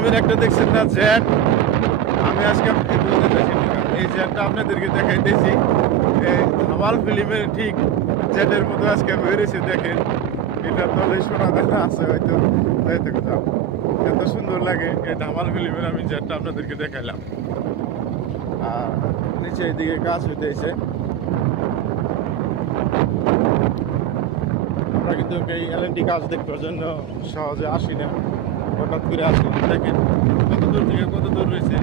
ফিল্মের একটা দেখছেন না জেট, আমি আজকে এই জেটটা আপনাদেরকে দেখাইতেছি। ধামাল ফিল্মের ঠিক জেটের মতো আজকে বেরিয়েছে, দেখেন এটা তলে সোনা দেখা আছে হয়তো, তাই তো কোথাও এত সুন্দর লাগে এই ধামাল ফিল্মের আমি জেটটা আপনাদেরকে দেখাইলাম। আর নিচে এদিকে কাজ হইতেছে, আমরা কিন্তু এই এলএনটি কাজ দেখবার জন্য সহজে আসি না, হঠাৎ করে আসি। দেখেন কত দূর থেকে কত দূর রয়েছে,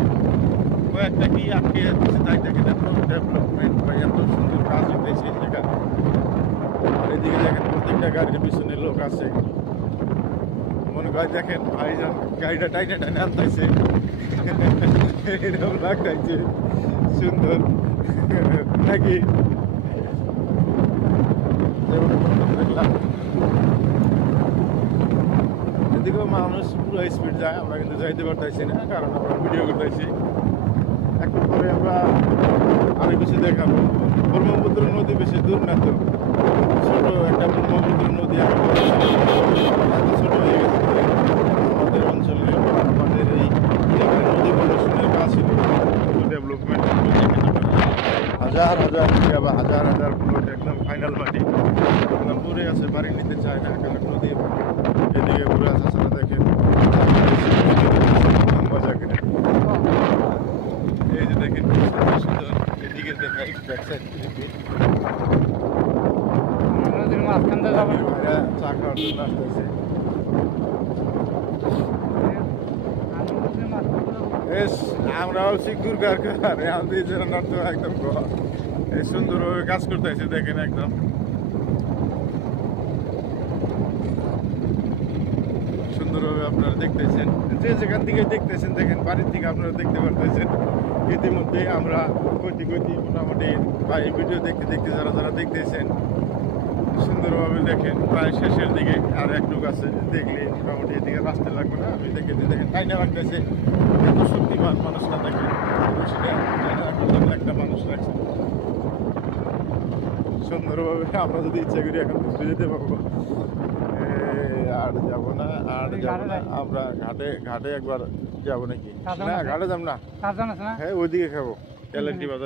কয়েকটা কি আটকে যাচ্ছে, তাই দেখেন এত ডেভেলপমেন্ট বা এত সুন্দর কাজ হইতেছে সেখানে। আর এদিকে দেখেন প্রত্যেকটা গাড়ির পিছনে লোক আছে, মনে হয় দেখেন ভাইজান গাড়িটা টাইনে টাইনে আনতেছে, এরকম লাগতেছে সুন্দর নাকি। দেখলাম এদিকেও মানুষ পুরো স্পিড যায়, আমরা কিন্তু যাইতে পারতেছি না কারণ আমরা ভিডিও করতেছি। একটু পরে আমরা আরো কিছু দেখাবো। ব্রহ্মপুত্র নদী বেশি দূর না তো, ছোট একটা ব্রহ্মপুত্র নদী এত ছোট হয়ে গেছে আমাদের অঞ্চলে। আমাদের এই নদী প্রদর্শনের কাজ ছিল ডেভেলপমেন্ট, হাজার হাজার টাকা বা হাজার হাজার প্লট একদম ফাইনাল মাটি একদম পড়ে আছে, বাড়ি নিতে চায় না, এখানে নদী এদিকে ঘুরে আসা ছাড়া দেখেন মজা করে। এই যে দেখেন সুন্দর, এদিকে দেখাই ব্যাক সাইড চা খাওয়ার জন্য আসতেছে। আমরাও সিকুর কারখানা আমাদের জন্য তো একদম এই সুন্দরভাবে কাজ করতেছে, দেখেন একদম সুন্দরভাবে আপনারা দেখতেছেন, যে যেখান থেকে দেখতেছেন দেখেন বাড়ির থেকে আপনারা দেখতে পারতেছেন। ইতিমধ্যে আমরা গতি মোটামুটি বা এই ভিডিও দেখতে দেখতে যারা যারা দেখতেছেন সুন্দরভাবে দেখেন প্রায় শেষের দিকে আর একটুক আছে, দেখলে মোটামুটি এদিকে রাস্তা লাগবে না। আমি দেখে দেখেন টাইনা রাখতেছে, এত শক্তিমান মানুষ না থাকে একটা মানুষ রাখছে সুন্দরভাবে। আমরা যদি ইচ্ছা করি এখন ঘুরে যেতে পারবো, আর যাবো না, আর যাবো না আমরা ঘাটে একবার যাবো নাকি না, ঘাটে যাব না, হ্যাঁ ওইদিকে খাবো এলএনটি বাজার।